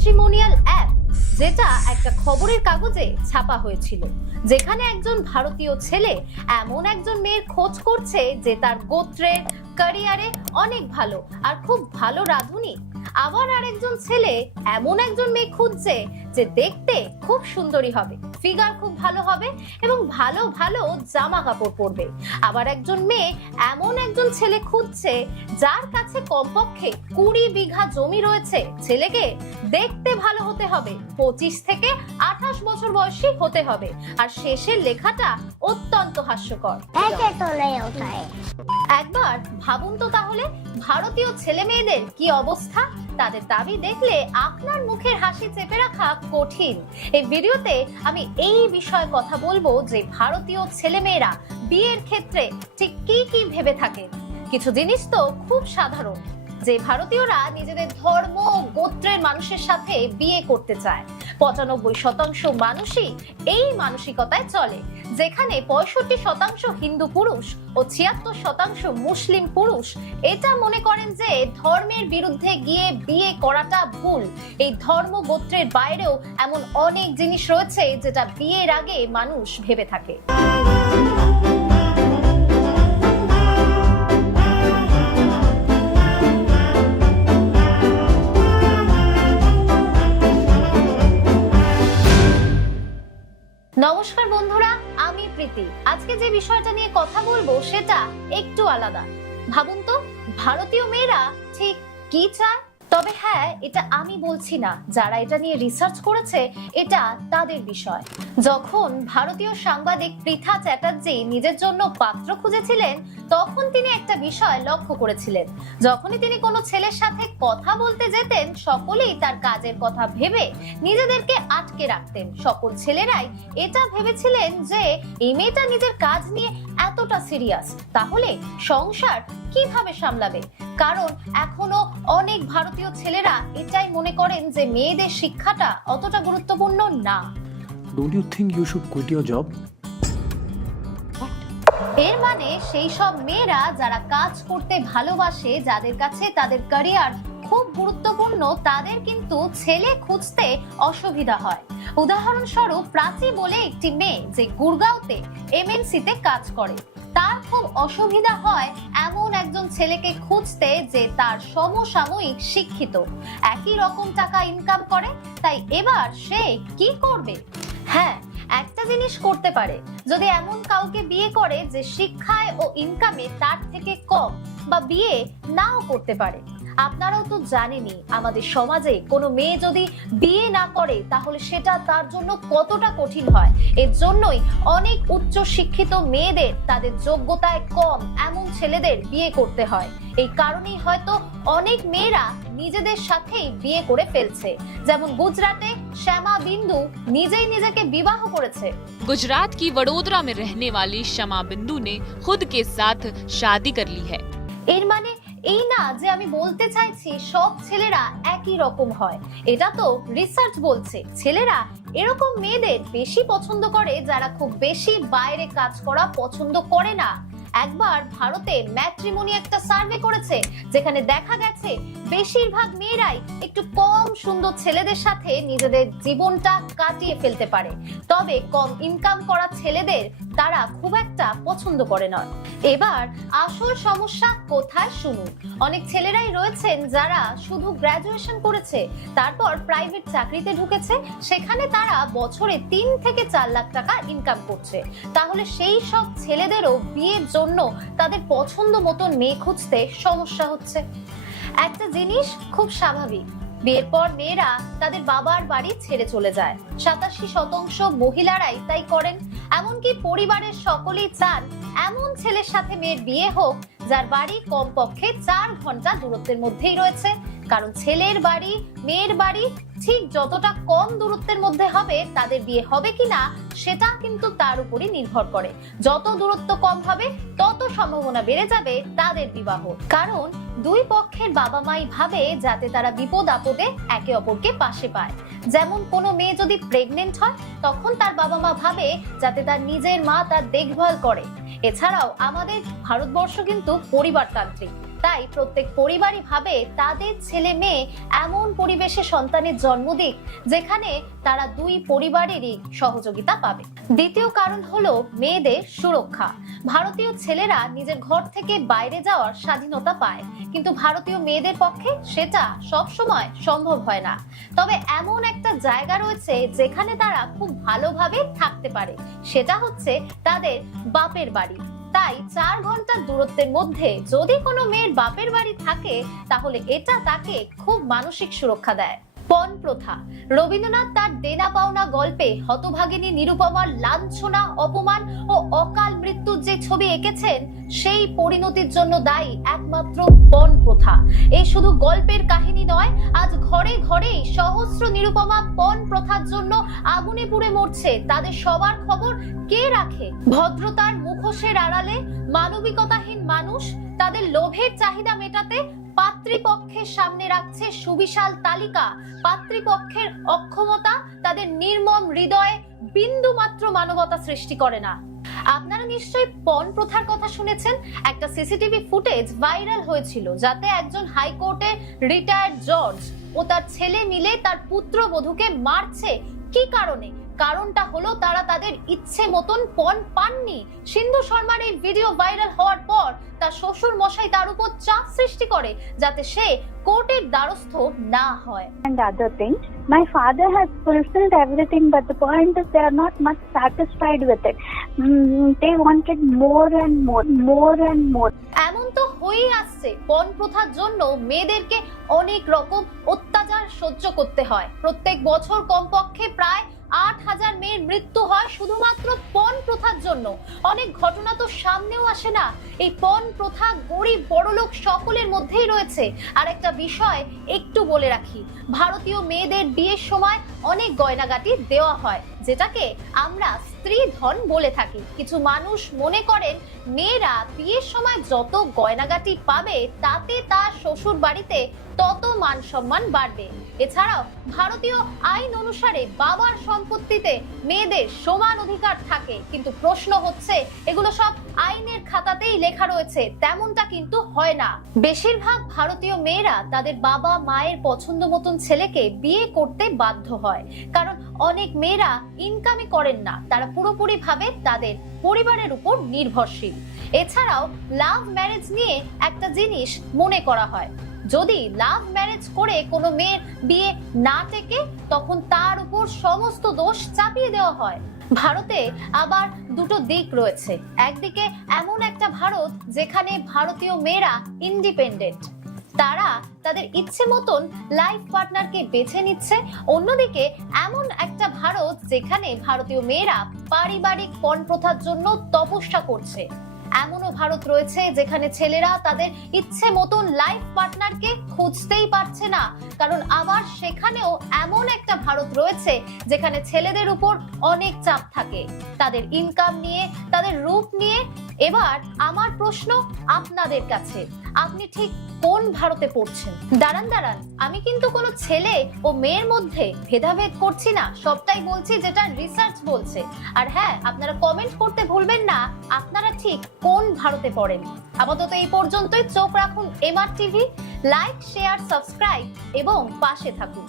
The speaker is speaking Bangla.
ম্যাট্রিমোনিয়াল অ্যাপ, যেটা একটা খবরের কাগজে ছাপা হয়েছিল, যেখানে একজন ভারতীয় ছেলে এমন একজন মেয়ের খোঁজ করছে যে তার গোত্রের, ক্যারিয়ারে অনেক ভালো আর খুব ভালো রাঁধুনি। আবার আরেকজন ছেলে এমন একজন মেয়ে খুঁজছে যে দেখতে খুব সুন্দরী হবে, ফিগার খুব ভালো হবে এবং ভালো ভালো জামা কাপড় পরবে। আবার একজন মেয়ে এমন একজন ছেলে খুঁজছে যার কাছে কমপক্ষে 20 বিঘা জমি রয়েছে, ছেলেকে দেখতে ভালো হতে হবে, 25 থেকে 28 বছর বয়সী হতে হবে, আর শেষের লেখাটা অত্যন্ত হাস্যকর। একবার ভাবুন তো তাহলে ভারতীয় ছেলে মেয়েদের কি অবস্থা। তাদের দাবি দেখলে আপনার মুখের হাসি চেপে রাখা কঠিন। এই ভিডিওতে আমি এই বিষয়ে কথা বলবো যে ভারতীয় ছেলেমেয়েরা বিয়ের ক্ষেত্রে ঠিক কি কি ভেবে থাকেন। কিছু জিনিস তো খুব সাধারণ, যে ভারতীয়রা নিজেদের ধর্ম গোত্রের মানুষের সাথে বিয়ে করতে চায়। 95% মানুষই এই মানসিকতায় চলে, যেখানে 65% হিন্দু পুরুষ ও 76% মুসলিম পুরুষ এটা মনে করেন যে ধর্মের বিরুদ্ধে গিয়ে বিয়ে করাটা ভুল। এই ধর্ম গোত্রের বাইরেও এমন অনেক জিনিস রয়েছে যেটা বিয়ের আগে মানুষ ভেবে থাকে। নমস্কার বন্ধুরা, আমি প্রীতি। আজকে যে বিষয়টা নিয়ে কথা বলবো সেটা একটু আলাদা। ভাবুন তো ভারতীয় মেয়েরা ঠিক কি চায়। তবে হ্যাঁ, এটা আমি বলছি না, যারা এটা নিয়ে রিসার্চ করেছে এটা তাদের বিষয়। যখন ভারতীয় সাংবাদিক পৃথা চ্যাটার্জি নিজের জন্য পাত্র খুঁজেছিলেন, তখন তিনি একটা বিষয় লক্ষ্য করেছিলেন। যখনই তিনি কোনো ছেলের সাথে কথা বলতে যেতেন, সকলেই তার কাজের কথা ভেবে নিজেদেরকে আটকে রাখতেন। সকল ছেলেরাই এটা ভেবেছিলেন যে এই মেয়েটা নিজের কাজ নিয়ে এতটা সিরিয়াস, তাহলে সংসার কিভাবে সামলাবে। কারণ এখনো অনেক ভারতীয় ছেলেরা এটাই মনে করেন যে মেয়েদের শিক্ষাটা অতটা গুরুত্বপূর্ণ না। Don't you think you should quit your job? এর মানে সেই সব মেয়েরা যারা কাজ করতে ভালোবাসে, যাদের কাছে তাদের ক্যারিয়ার খুব গুরুত্বপূর্ণ, তাদের কিন্তু ছেলে খুঁজতে অসুবিধা হয়। উদাহরণস্বরূপ প্রাচী বলে একটি মেয়ে যে গুরগাঁওতে এমএনসিতে কাজ করে, তার খুব অসুবিধা হয় এমন একজন ছেলেকে খুঁজতে যে তার সমসাময়িক শিক্ষিত, একই রকম টাকা ইনকাম করে। তাই এবার সে কি করবে? হ্যাঁ, একটা জিনিস করতে পারে, যদি এমন কাউকে বিয়ে করে যে শিক্ষায় ও ইনকামে তার থেকে কম, বা বিয়ে নাও করতে পারে। আপনারাও তো জানেনই আমাদের সমাজে কোনো মেয়ে যদি বিয়ে না করে তাহলে সেটা তার জন্য কতটা কঠিন হয়। এর জন্যই অনেক উচ্চ শিক্ষিত মেয়েদের তাদের যোগ্যতায় কম এমন ছেলেদের বিয়ে করতে হয়। এই কারণেই হয়তো অনেক মেয়েরা নিজেদের সাথেই বিয়ে করে ফেলছে। যেমন গুজরাটে শ্যামা বিন্দু নিজেই নিজেকে বিবাহ করেছে। गुजरात की वडोदरा में रहने वाली शमा बिंदु ने खुद के साथ शादी कर ली है। এর মানে এই না যে আমি বলতে চাইছি সব ছেলেরা একই রকম হয়। এটা তো রিসার্চ বলছে ছেলেরা এরকম মেয়েদের বেশি পছন্দ করে যারা খুব বেশি বাইরে কাজ করা পছন্দ করে না। একবার ভারতে ম্যাট্রিমনি একটা সার্ভে করেছে, যেখানে দেখা গেছে বেশিরভাগ মেয়েরাই একটু কম সুন্দর ছেলেদের সাথে নিজেদের জীবনটা কাটিয়ে ফেলতে পারে, তবে কম ইনকাম করা ছেলেদের তারা খুব একটা পছন্দ করে না। এবার আসল সমস্যা কোথায় শুনুন। অনেক ছেলেরাই রয়েছেন যারা শুধু গ্রাজুয়েশন করেছে, তারপর প্রাইভেট চাকরিতে ঢুকেছে, সেখানে তারা বছরে 3 থেকে 4 লাখ টাকা ইনকাম করছে। তাহলে সেই সব ছেলেদেরও বিয়ের জন্য তাদের পছন্দ মতন মেয়ে খুঁজতে সমস্যা হচ্ছে। একটা জিনিস খুব স্বাভাবিক, বিয়ের পর মেয়েরা তাদের বাবার বাড়ি ছেড়ে চলে যায়। 87% মহিলারাই তাই করেন। এমনকি পরিবারের সকলেই চান এমন ছেলের সাথে মেয়ের বিয়ে হোক যার বাড়ি কমপক্ষে 4 ঘন্টা দূরত্বের মধ্যেই রয়েছে। কারণ ছেলের বাড়ি মেয়ের বাড়ি ঠিক যতটা কম দূরত্বের মধ্যে হবে, তাদের বিয়ে হবে কিনা সেটা কিন্তু তার উপরই নির্ভর করে। যত দূরত্ব কম হবে তত সম্ভাবনা বেড়ে যাবে তাদের বিবাহ। কারণ দুই পক্ষের বাবা মাই ভাবে যাতে তারা বিপদ আপদে একে অপরকে পাশে পায়। যেমন কোনো মেয়ে যদি প্রেগনেন্ট হয়, তখন তার বাবা মা ভাবে যাতে তার নিজের মা তার দেখভাল করে। এছাড়াও আমাদের ভারতবর্ষ কিন্তু পরিবারতান্ত্রিক, তাই প্রত্যেক পরিবারই ভাবে তাদের ছেলে মেয়ে এমন পরিবেশে সন্তানের জন্ম দিক যেখানে তারা দুই পরিবারেরই সহযোগিতা পাবে। দ্বিতীয় কারণ হলো মেয়েদের সুরক্ষা। ভারতীয় ছেলেরা নিজের ঘর থেকে বাইরে যাওয়ার স্বাধীনতা পায়, কিন্তু ভারতীয় মেয়েদের পক্ষে সেটা সব সময় সম্ভব হয় না। তবে এমন একটা জায়গা রয়েছে যেখানে তারা খুব ভালোভাবে থাকতে পারে, সেটা হচ্ছে তাদের বাপের বাড়ি। তাই 4 ঘন্টার দূরত্বের মধ্যে যদি কোনো মেয়ের বাপের বাড়ি থাকে তাহলে এটা তাকে খুব মানসিক সুরক্ষা দেয়। পণ প্রথা। রবীন্দ্রনাথ তার দেনা পাওনা গল্পে হতভাগিনী নিরুপমার লাঞ্ছনা, অপমান ও অকাল মৃত্যুর যে ছবি এঁকেছেন সেই পরিণতির জন্য দায়ী একমাত্র পণ প্রথা। এই শুধু গল্পের কাহিনী নয়, আজ ঘরে ঘরেই সহস্র নিরুপমা পণ প্রথার জন্য আগুনে পুড়ে মরছে। তাদের সবার খবর কে রাখে? ভদ্রতার মুখোশের আড়ালে মানবিকতাহীন মানুষ তাদের লোভের চাহিদা মেটাতে পাত্রীপক্ষের সামনে রাখছে সুবিশাল তালিকা। পাত্রীপক্ষের অক্ষমতা তাদের নির্মম হৃদয়ে বিন্দু মাত্র মানবতা সৃষ্টি করে না। আপনারা নিশ্চয়ই পণ প্রথার কথা শুনেছেন। একটা সিসিটিভি ফুটেজ ভাইরাল হয়েছিল যাতে একজন হাইকোর্টের রিটায়ার্ড জজ ও তার ছেলে মিলে তার পুত্রবধূকে মারছে। কি কারণে? কারণটা হলো তারা তাদের ইচ্ছে মতন পণ পাননি। সিন্ধু শর্মার এই ভিডিও ভাইরাল হওয়ার পর তার শ্বশুর মশাই তার উপর চাপ সৃষ্টি করে যাতে সে কোর্টের দ্বারস্থ না হয়। And other things, my father has fulfilled everything, but the point is they are not much satisfied with it. They wanted more and more. এমন তো হয়েই আসছে। পণ প্রথার জন্য মেয়েদেরকে অনেক রকম অত্যাচার সহ্য করতে হয়। প্রত্যেক বছর কমপক্ষে প্রায় 8,000 মেয়ের মৃত্যু হয় শুধুমাত্র পণ প্রথার জন্য। অনেক ঘটনা তো সামনেও আসে না। এই পণ প্রথা গরিব বড়লোক সকলের মধ্যেই রয়েছে। আর একটা বিষয় একটু বলে রাখি, ভারতীয় মেয়েদের বিয়ের সময় অনেক গয়নাগাটি দেওয়া হয়, যেটাকে আমরা স্ত্রী ধন বলে থাকি। কিছু মানুষ মনে করেন মেয়েরা বিয়ের সময় যত গয়নাগাটি পাবে তাতে তার শ্বশুর বাড়িতে তত মান সম্মান বাড়বে। এছাড়াও ভারতীয় আইন অনুসারে বাবার সম্পত্তিতে মেয়েদের সমান অধিকার থাকে, কিন্তু প্রশ্ন হচ্ছে এগুলো সব আইনের খাতাতেই লেখা রয়েছে, তেমনটা কিন্তু হয় না। বেশিরভাগ ভারতীয় মেয়েরা তাদের বাবা মায়ের পছন্দ মতন ছেলেকে বিয়ে করতে বাধ্য হয়, কারণ অনেক মেয়েরা ইনকামই করেন না, তারা পুরোপুরি ভাবে তাদের পরিবারের উপর নির্ভরশীল। এছাড়াও লাভ ম্যারেজ নিয়ে একটা জিনিস মনে করা হয়, যদি লাভ ম্যারেজ করে কোনো মেয়ের বিয়ে না টেকে তখন তার উপর সমস্ত দোষ চাপিয়ে দেওয়া হয়। ভারতে আবার দুটো দিক রয়েছে। একদিকে এমন একটা ভারত যেখানে ভারতীয় মেয়েরা ইন্ডিপেন্ডেন্ট, তারা তাদের ইচ্ছে মতন লাইফ পার্টনারকে বেছে নিচ্ছে। অন্যদিকে এমন একটা ভারত যেখানে ভারতীয় মেয়েরা পারিবারিক পণ প্রথার জন্য তপস্যা করছে। এমনও ভারত রয়েছে যেখানে ছেলেরা তাদের ইচ্ছে মতন লাইফ পার্টনারকে খুঁজতেই পারছে না, কারণ আবার সেখানেও এমন একটা ভারত রয়েছে যেখানে ছেলেদের উপর অনেক চাপ থাকে তাদের ইনকাম নিয়ে, তাদের রূপ নিয়ে। এবার আমার প্রশ্ন আপনাদের কাছে, আপনি ঠিক কোন ভারতে পড়ছেন? দাঁড়ান, আমি কিন্তু কোনো ছেলে ও মেয়ের মধ্যে ভেদাভেদ করছি না, সবটাই বলছি যেটা রিসার্চ বলছে। আর হ্যাঁ, আপনারা কমেন্ট করতে ভুলবেন না আপনারা ঠিক কোন ভারতে পড়েন। আপাতত এই পর্যন্তই। চোখ রাখুন MR TV, like, share, subscribe এবং পাশে থাকুন।